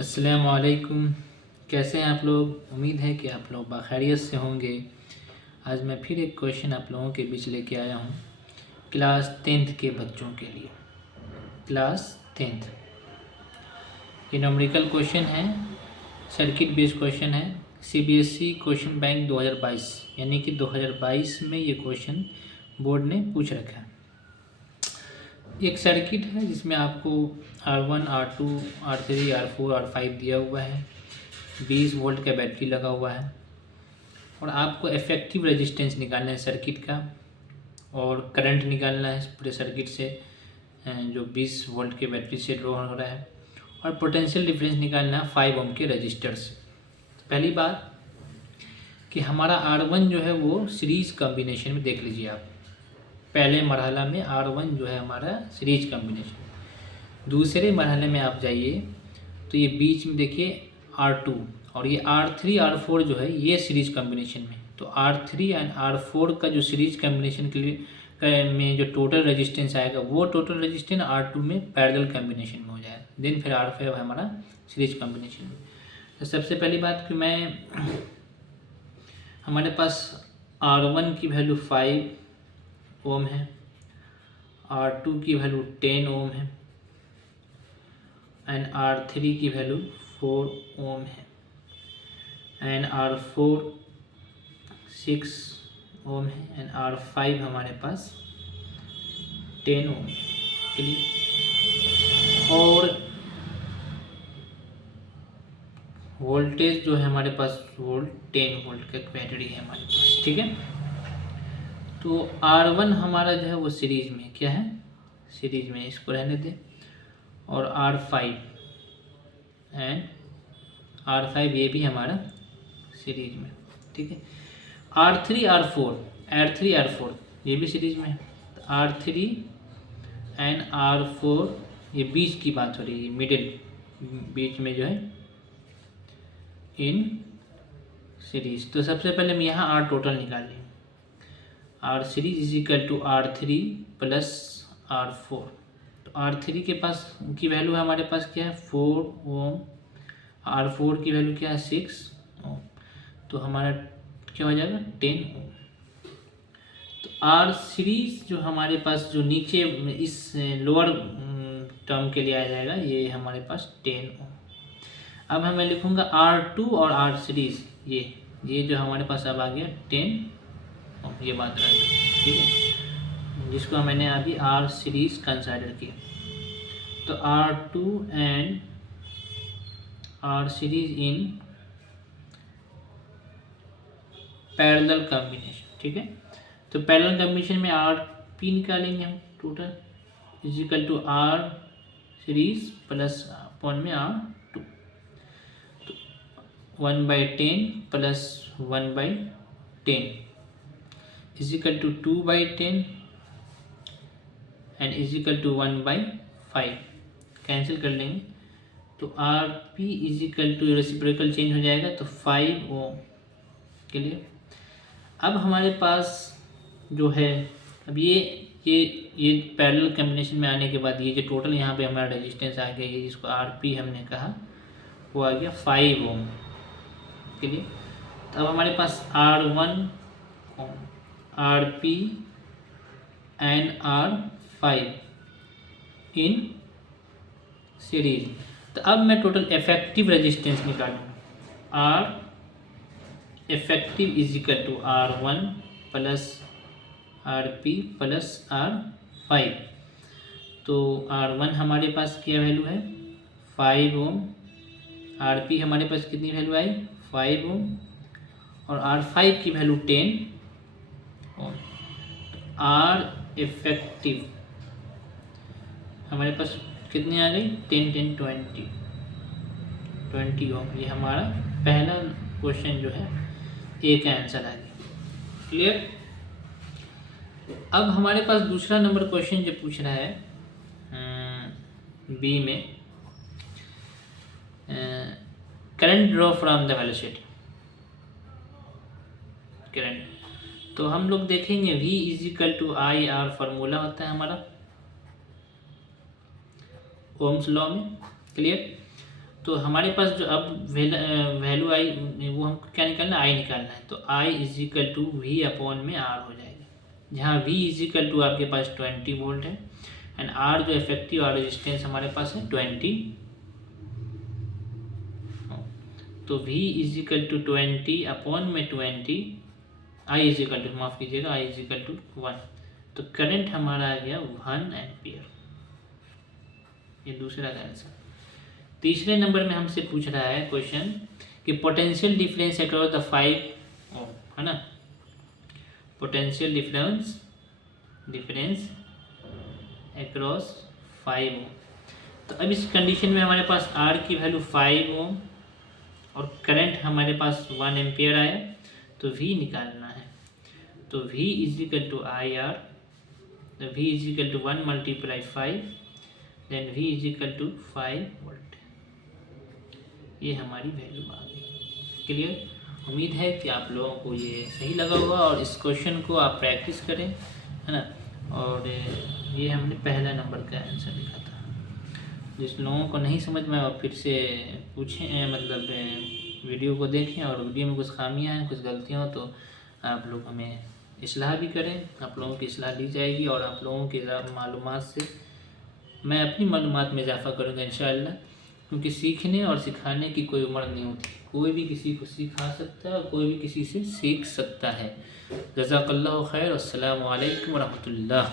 अस्सलाम वालेकुम। कैसे हैं आप लोग? उम्मीद है कि आप लोग बखैरियत से होंगे। आज मैं फिर एक क्वेश्चन आप लोगों के बीच लेके आया हूँ क्लास 10th के बच्चों के लिए। क्लास 10th ये न्यूमेरिकल क्वेश्चन है, सर्किट बेस्ड क्वेश्चन है। सीबीएसई क्वेश्चन बैंक 2022 यानी कि 2022 में ये क्वेश्चन बोर्ड ने पूछ रखा है। एक सर्किट है जिसमें आपको R1, R2, R3, R4, R5 दिया हुआ है। 20 वोल्ट का बैटरी लगा हुआ है और आपको इफेक्टिव रेजिस्टेंस निकालना है सर्किट का और करंट निकालना है पूरे सर्किट से जो 20 वोल्ट के बैटरी से ड्रॉ हो रहा है, और पोटेंशियल डिफरेंस निकालना है 5 ओम के रजिस्टर से। पहली बात कि हमारा R1 जो है वो सीरीज कॉम्बिनेशन में देख लीजिए आप। पहले मरहला में R1 जो है हमारा सीरीज कॉम्बिनेशन। दूसरे मरहले में आप जाइए तो ये बीच में देखिए R2 और ये R3 R4 जो है ये सीरीज कॉम्बिनेशन में। तो R3 एंड R4 का जो सीरीज कॉम्बिनेशन के लिए में जो टोटल रेजिस्टेंस आएगा वो टोटल रेजिस्टेंस R2 में पैरेलल कॉम्बिनेशन में हो जाएगा। देन फिर R5 हमारा सीरीज कॉम्बिनेशन में। तो सबसे पहली बात कि हमारे पास R1 की वैल्यू 5 ओम है, R2 की वैल्यू 10 ओम है एंड R3 की वैल्यू 4 ओम है एंड R4 6 ओम है एंड R5 हमारे पास 10 ओम है। क्लियर। और वोल्टेज जो है हमारे पास 10 वोल्ट का बैटरी है हमारे पास। ठीक है, तो R1 हमारा जो है वो सीरीज में क्या है, सीरीज में, इसको रहने दें। और R5 एंड R5 ये भी हमारा सीरीज में। ठीक है, R3 R4 ये भी सीरीज में है। R3 एंड R4 ये बीच की बात हो रही है, मिडिल बीच में जो है इन सीरीज। तो सबसे पहले हम यहाँ R टोटल निकाल लेंगे। R series is equal to R3 plus R4। तो R3 के पास की वैल्यू है हमारे पास क्या है 4 ओम, R4 की वैल्यू क्या है 6 ओम, तो हमारा क्या हो जाएगा 10 ओम। तो R सीरीज जो हमारे पास जो नीचे इस लोअर टर्म के लिए आ जाएगा ये हमारे पास 10 ओम। अब मैं लिखूँगा R2 और R सीरीज ये जो हमारे पास अब आ गया 10 ओम, ये बात रह गई। ठीक है, जिसको मैंने अभी R सीरीज कंसिडर किया। तो R2 and R series in parallel combination. ठीक है, तो पैरेलल कॉम्बिनेशन में RP निकालेंगे हम total is equal to R series plus upon में R2। तो 1/10 plus 1/10 is equal to 2/10 and is equal to 1/5 cancel कर लेंगे। तो RP is equal to reciprocal change हो जाएगा तो 5 ओम के लिए। अब हमारे पास जो है अब ये पैरेलल कॉम्बिनेशन में आने के बाद ये जो टोटल यहाँ पे हमारा रेजिस्टेंस आ गया, ये जिसको RP हमने कहा वो आ गया 5 ओम के लिए। तो अब हमारे पास R1 ohm, RP and R5 in series. तो अब मैं टोटल इफेक्टिव रेजिस्टेंस निकालूंगा। R effective is equal to R1 plus RP plus R5। तो R1 हमारे पास क्या वैल्यू है 5 ओम, RP हमारे पास कितनी वैल्यू आई 5 ओम और R5 की वैल्यू 10 ओम। R इफेक्टिव हमारे पास कितनी आ गई 10 10 20 ओम। ये हमारा पहला क्वेश्चन जो है ए का आंसर आ गया। क्लियर। अब हमारे पास दूसरा नंबर क्वेश्चन जो पूछ रहा है बी में, current draw from the velocity current. तो हम लोग देखेंगे V is equal to IR formula होता है हमारा ओम्स लॉ में। क्लियर। तो हमारे पास जो अब वैल्यू आई वो हमको क्या निकालना, आई निकालना है। तो I is equal to V upon में आर हो जाएगा, जहाँ वी इज इक्वल टू आपके पास 20 वोल्ट है एंड आर जो इफेक्टिव आर रेजिस्टेंस हमारे पास है 20। तो V is equal to 20 upon में 20, आई इज इक्वल टू, माफ़ कीजिएगा, आई इज इक्वल टू 1। तो करंट हमारा आ गया 1 एम्पियर। ये दूसरा का आंसर। तीसरे नंबर में हमसे पूछ रहा है क्वेश्चन कि पोटेंशियल डिफरेंस अक्रॉस द 5 ओम, है ना, पोटेंशियल डिफरेंस अक्रॉस 5 ओम। तो अब इस कंडीशन में हमारे पास R की वैल्यू 5 ओम और करंट हमारे पास 1 एम्पियर आया, तो V निकालना है। तो V is equal to I R, तो V is equal to 1 multiply 5, then V is equal to 5 volt. ये हमारी वैल्यू आ गई। क्लियर? उम्मीद है कि आप लोगों को ये सही लगा होगा और इस क्वेश्चन को आप प्रैक्टिस करें, है ना। और ये हमने पहला नंबर का आंसर लिखा था। जिस लोगों को नहीं समझ में और फिर से पूछें, मतलब वीडियो को देखें और वीडियो में कुछ खामियां हैं, कुछ गलतियां हो तो आप लोग हमें इस्लाह भी करें। आप लोगों की इस्लाह दी जाएगी और आप लोगों की मालूमात से मैं अपनी मालूमात में इजाफ़ा करूँगा इंशाअल्लाह, क्योंकि सीखने और सिखाने की कोई उम्र नहीं होती। कोई भी किसी को सिखा सकता है और कोई भी किसी से सीख सकता है। जज़ाकल्लाहु खैर। अस्सलामु अलैकुम व रहमतुल्लाह।